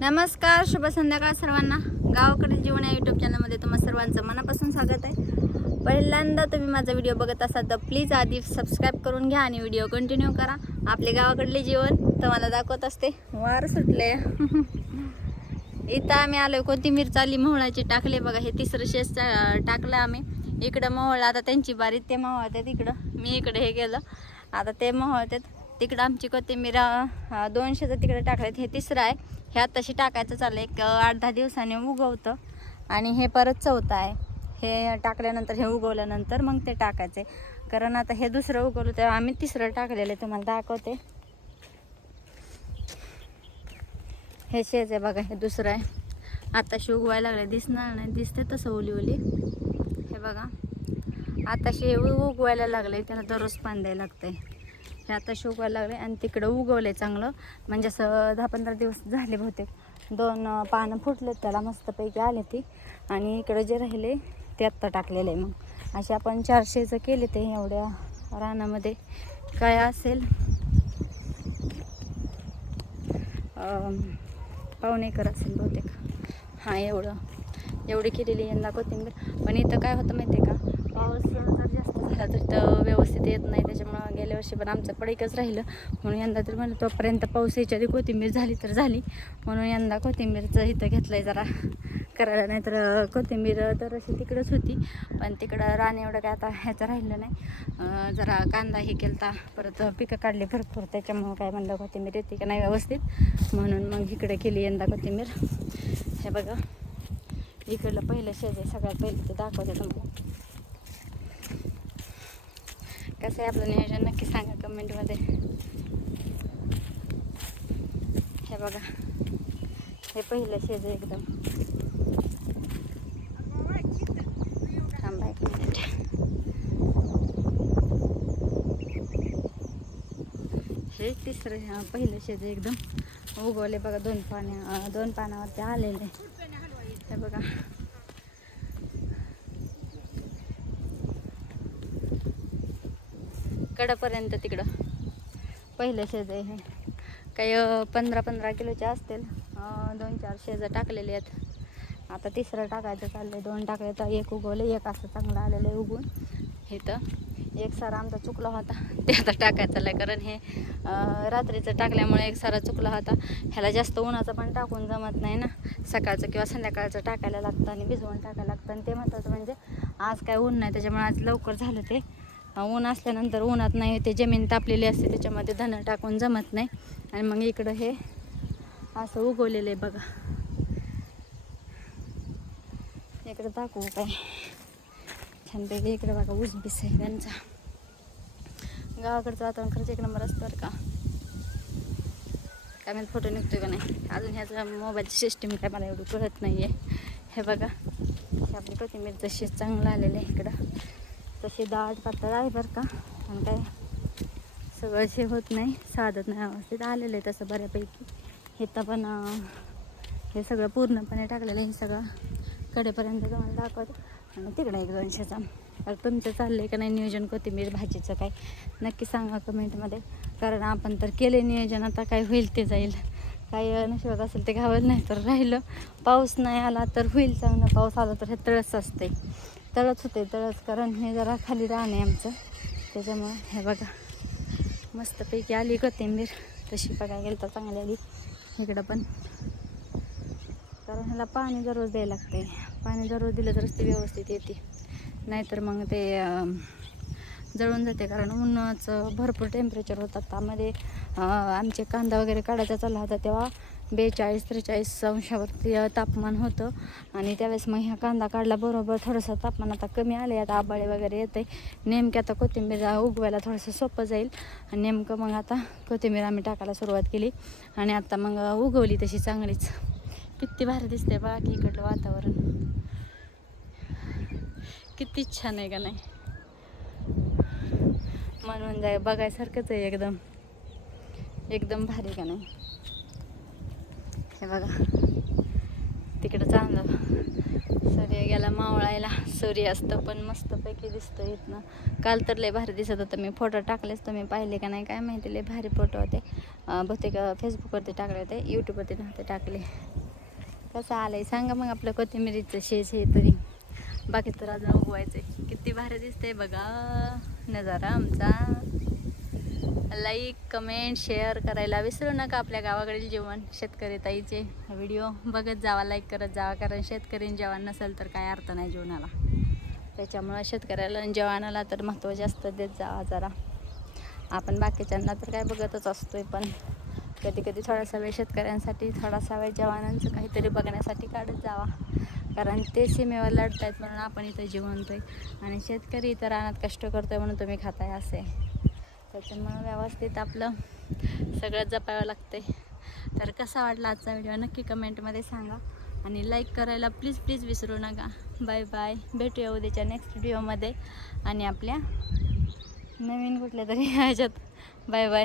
नमस्कार शुभ संध्याकाळ सर्वांना. गावाकडील जीवन या यूट्यूब चॅनलमध्ये तुम्हा सर्वांचं मनापासून स्वागत आहे. पहिल्यांदा तुम्ही माझा व्हिडिओ बघत असाल तर प्लीज आधी सबस्क्राईब करून घ्या आणि व्हिडिओ कंटिन्यू करा. आपले गावाकडले जीवन तुम्हाला दाखवत असते. वार सुटले. इथं आम्ही आलो कोथिंबीर चाली मोहळाची टाकले. बघा हे तिसरं शेस टाकलं आम्ही. इकडं मोहळ आता त्यांची बारी ते मोहळतात इकडं मी इकडे हे गेलं आता ते मोहळतात तिकडं आमची कोथिंबीर दोनशेचं तिकडे टाकलेत. हे तिसरं आहे. हे तशी टाकायचं चाललं एक आठ दहा दिवसाने उगवतं. आणि हे परत चौथं आहे. हे टाकल्यानंतर हे उगवल्यानंतर मग ते टाकायचे. कारण आता हे दुसरं उगवलं तेव्हा आम्ही तिसरं टाकलेलं आहे. तुम्हाला दाखवते. हे शेज आहे बघा हे दुसरं आहे. आताशी उगवायला लागले. दिसणार नाही. दिसते तसं ओली ओली हे बघा. आताशी उगवायला लागले त्याला दररोज पाणी द्यायला लागतंय. हे आता उगवायला लागले आणि तिकडं उगवलंय चांगलं. म्हणजे असं दहा पंधरा दिवस झाले बहुतेक. दोन पानं फुटलेत त्याला मस्तपैकी आले ती. आणि इकडं जे राहिले ते आत्ता टाकलेलं आहे मग. असे आपण चारशेचं केले ते एवढ्या रानामध्ये. काय असेल? अं, असेल बहुतेक. हां एवढं. एवढी केलेली यंदा कोथिंबीर. पण इथं काय होतं माहिती आहे का? पाऊस जर जास्त झाला तर व्यवस्थित येत नाही त्याच्यामुळं गेल्या वर्षी पण आमचं पडीकच राहिलं. म्हणून यंदा तर म्हणलं तोपर्यंत पाऊस यायच्या आधी कोथिंबीर झाली तर झाली. म्हणून यंदा कोथिंबीरचं इथं घेतलं आहे जरा. करायला नाही तर कोथिंबीर तर अशी तिकडंच होती. पण तिकडं रान एवढं काय आता ह्याचं राहिलं नाही. जरा कांदा हे केलता परत पिकं काढली भरपूर. त्याच्यामुळं काय म्हणलं कोथिंबीर येते का नाही व्यवस्थित. म्हणून मग इकडे केली यंदा कोथिंबीर. हे बघा इकडलं पहिलं शेज आहे सगळ्यात पहिलं ते दाखवते तुम्हाला. कसं आहे आपलं नियोजन? नक्की सांगा कमेंटमध्ये हे बघा. हे पहिलं शेज एकदम. थांबा एक मिनिट हे तिसरं हा, पहिलं शेज एकदम. उगवले बघा दोन पाण्या दोन पानावरती आलेले. हे बघा. कडापर्यंत तिकडं. पहिलं शेज आहे हे. काही पंधरा पंधरा किलोचे असतील. दोन चार शेज टाकलेले आहेत. आता तिसरं टाकायचं चाललंय. दोन टाकले तर एक उगवलं एक असं चांगलं आलेलं आहे उगवून. तर एक सारा आमचा चुकला होता. ते आता टाकायचा आहे कारण हे रात्रीचं टाकल्यामुळे एक सारा चुकला होता. ह्याला जास्त उन्हाचं पण टाकून जमत नाही ना. सकाळचं किंवा संध्याकाळचं टाकायला लागतं आणि भिजवून टाकायला लागतं. आणि ते महत्त्वाचं म्हणजे आज काय ऊन नाही. त्याच्यामुळे आज लवकर झालं ते. ऊन असल्यानंतर उन्हात नाही ते जमीन तापलेली असते त्याच्यामध्ये धनं टाकून जमत नाही. आणि मग इकडं हे असं उगवलेलं आहे बघा. इकडं दाखवू काय? छानपैकी इकडे बघा ऊसबीस आहे त्यांचा. गावाकडचं वातावरण खरंच एक नंबर असतं का. काय माहिती फोटो निघतो का नाही. अजून ह्याचा मोबाईलची सिस्टीम काय मला एवढं कळत नाही आहे हे बघा आपली कोथिंबीर जशी चांगलं आलेलं आहे इकडं. तशी दाट पातळ आहे बरं का. पण काय सगळं हे होत नाही साधत नाही व्यवस्थित आलेलं आहे तसं बऱ्यापैकी. हे तर पण हे सगळं पूर्णपणे टाकलेलं आहे हे सगळं कडेपर्यंत तुम्हाला दाखवत. आणि तिकडे एक दोनशेचा. तर तुमचं चाललं आहे का नाही नियोजन कोथिंबीर भाजीचं काय? नक्की सांगा कमेंटमध्ये. कारण आपण तर केले नियोजन आता काय होईल ते जाईल. काय नशिबात असेल ते घावलं नाही तर राहिलं. पाऊस नाही आला तर होईल चांगलं पाऊस आला तर हे तळस असते तळच होते तळच कारण हे जरा खाली राहणे आमचं. त्याच्यामुळं हे बघा मस्तपैकी आली कोथिंबीर. तशी बघायला गेलं तर चांगली आली इकडं पण. कारण ह्याला पाणी दररोज द्यायला लागते पाणी दररोज दिलं तरच ते व्यवस्थित येते. नाहीतर मग ते जळून जाते. कारण उन्हाचं भरपूर टेम्परेचर होतात. त्यामध्ये आमचे कांदा वगैरे काढायचा चालला होता तेव्हा बेचाळीस त्रेचाळीस अंशावरती तापमान होतं. आणि त्यावेळेस मग ह्या कांदा काढला बरोबर थोडंसं तापमान आता कमी आलं आहे आता आबाळे वगैरे येते नेमके आता कोथिंबीर उगवायला थोडंसं सोपं जाईल. आणि नेमकं मग आता कोथिंबीर आम्ही टाकायला सुरुवात केली. आणि आता मग उगवली तशी चांगलीच. किती भारी दिसते बाकी इकडलं वातावरण. किती छान आहे का नाही? म्हणून म्हणजे बघायसारखंच आहे एकदम. एकदम भारी का नाही? हे बघा. तिकडं चांगलं. सूर्य गेला मावळायला सूर्य असतं पण मस्तपैकी दिसतं इथनं. काल तर लय भारी दिसत होतं. मी फोटो टाकलेच तुम्ही पाहिले का नाही काय माहिती लय भारी फोटो होते. बहुतेक फेसबुकवरती टाकले होते यूट्यूबवरती नव्हते टाकले. कसं आलं आहे सांगा मग आपलं कोथिंबिरीचं शेज हे तरी. बाकी तर अजून उगवायचं किती भारी दिसतंय बघा. नजारा आमचा. लाईक कमेंट शेअर करायला विसरू नका आपल्या गावाकडील जेवण शेतकरी ताईचे. व्हिडिओ बघत जावा लाईक करत जावा कारण शेतकरी जेवण नसेल तर काय अर्थ नाही जेवणाला त्याच्यामुळं शेतकऱ्याला जेवणाला तर महत्त्व जास्त देत जावा जरा. आपण बाकीच्यांना तर काय बघतच असतोय पण कधी कधी थोडासा वेळ शेतकऱ्यांसाठी थोडासा वेळ जवानांचं काहीतरी बघण्यासाठी काढत जावा. कारण ते सीमेवर लढत आहेत म्हणून आपण इथं जिवंतोय. आणि शेतकरी इथं रानात कष्ट करतोय म्हणून तुम्ही खाताय असे. त्याच्यामुळं व्यवस्थित आपलं सगळं जपावं लागते तर कसा वाटला आजचा व्हिडिओ नक्की कमेंटमध्ये सांगा. आणि लाईक करायला प्लीज प्लीज विसरू नका. बाय बाय भेटूया उद्याच्या नेक्स्ट व्हिडिओमध्ये आणि आपल्या नवीन कुठल्या तरी ह्याच्यात. Bye bye